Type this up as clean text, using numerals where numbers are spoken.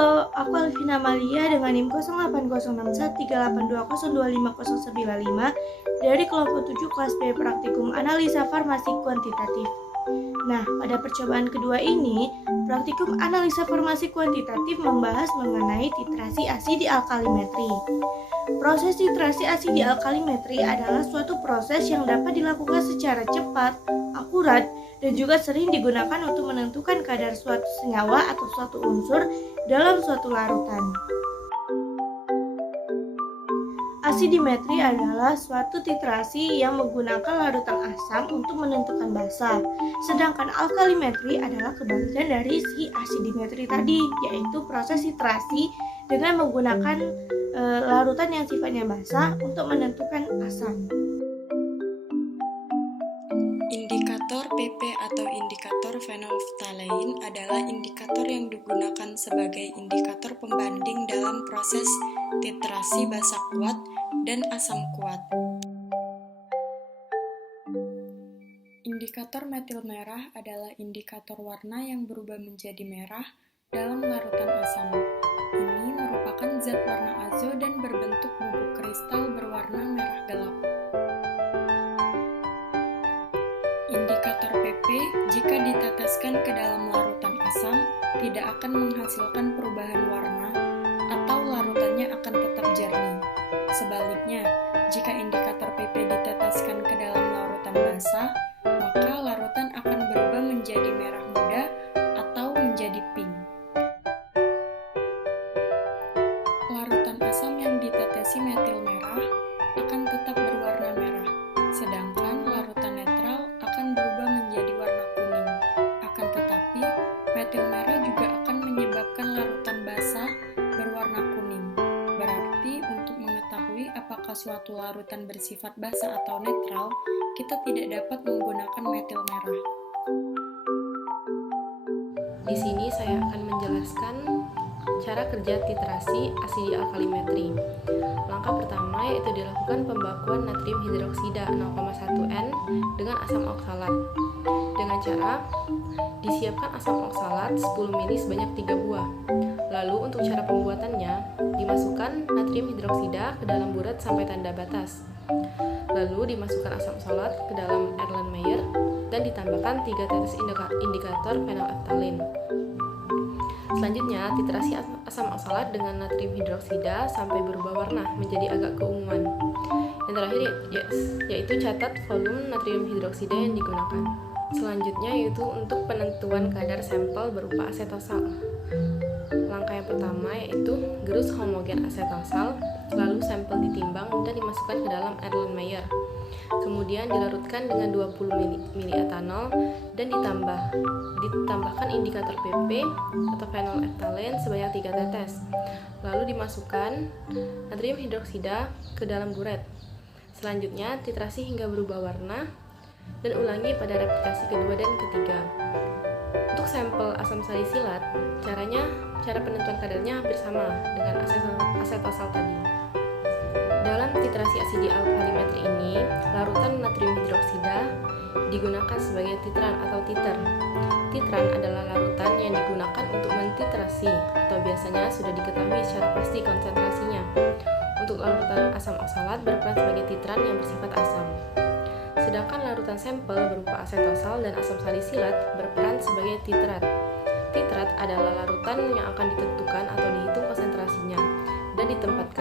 Halo, aku Alvina Malia dengan NIM 08061382025095 dari kelompok 7 kelas B praktikum analisa farmasi kuantitatif. Nah, pada percobaan kedua ini, praktikum analisa farmasi kuantitatif membahas mengenai titrasi asidi alkalimetri. Proses titrasi asidi alkalimetri adalah suatu proses yang dapat dilakukan secara cepat, akurat, dan juga sering digunakan untuk menentukan kadar suatu senyawa atau suatu unsur dalam suatu larutan. Asidimetri adalah suatu titrasi yang menggunakan larutan asam untuk menentukan basa, sedangkan alkalimetri adalah kebalikan dari si asidimetri tadi, yaitu proses titrasi dengan menggunakan larutan yang sifatnya basa untuk menentukan asam. Indikator PP atau indikator phenolphthalein adalah indikator yang digunakan sebagai indikator pembanding dalam proses titrasi basa kuat dan asam kuat. Indikator metil merah adalah indikator warna yang berubah menjadi merah dalam larutan asam. Ini merupakan zat warna azo dan berbentuk bubuk kristal berwarna merah gelap. Indikator PP jika diteteskan ke dalam larutan asam tidak akan menghasilkan perubahan warna atau larutannya akan tetap jernih. Sebaliknya, jika indikator PP diteteskan ke dalam larutan basa, maka larutan akan berubah menjadi merah muda atau menjadi pink. Larutan asam yang ditetesi metil merah akan tetap berwarna merah, sedangkan larutan netral akan berubah menjadi warna kuning. Akan tetapi, metil merah juga akan menyebabkan larutan basa berwarna kuning. Berarti, untuk mengetahui apakah suatu larutan bersifat basa atau netral, kita tidak dapat menggunakan metil merah. Di sini saya akan menjelaskan cara kerja titrasi asidi alkalimetri. Langkah pertama yaitu dilakukan pembakuan natrium hidroksida 0,1 N dengan asam oksalat. Dengan cara disiapkan asam oksalat 10 ml sebanyak 3 buah. Lalu untuk cara pembuatannya, dimasukkan natrium hidroksida ke dalam burat sampai tanda batas. Lalu dimasukkan asam oksalat ke dalam Erlenmeyer dan ditambahkan 3 tetes indikator phenolphthalein. Selanjutnya, titrasi asam oksalat dengan natrium hidroksida sampai berubah warna menjadi agak keunguan. Yang terakhir yaitu catat volume natrium hidroksida yang digunakan. Selanjutnya yaitu untuk penentuan kadar sampel berupa asetosal. Langkah yang pertama yaitu gerus homogen asetosal, lalu sampel ditimbang dan dimasukkan ke dalam Erlenmeyer. Kemudian dilarutkan dengan 20 ml etanol dan ditambahkan indikator PP atau phenolphthalein sebanyak 3 tetes. Lalu dimasukkan natrium hidroksida ke dalam buret. Selanjutnya titrasi hingga berubah warna dan ulangi pada replikasi kedua dan ketiga. Untuk sampel asam salisilat, cara penentuan kadarnya hampir sama dengan asetosal tadi. Dalam titrasi asidi alkalimetri ini, larutan natrium hidroksida digunakan sebagai titran atau titer. Titran adalah larutan yang digunakan untuk mentitrasi atau biasanya sudah diketahui secara pasti konsentrasinya. Untuk larutan asam oksalat berperan sebagai titran yang bersifat asam. Sedangkan larutan sampel berupa asetosal dan asam salisilat berperan sebagai titrat. Titrat adalah larutan yang akan ditentukan atau dihitung konsentrasinya dan ditempatkan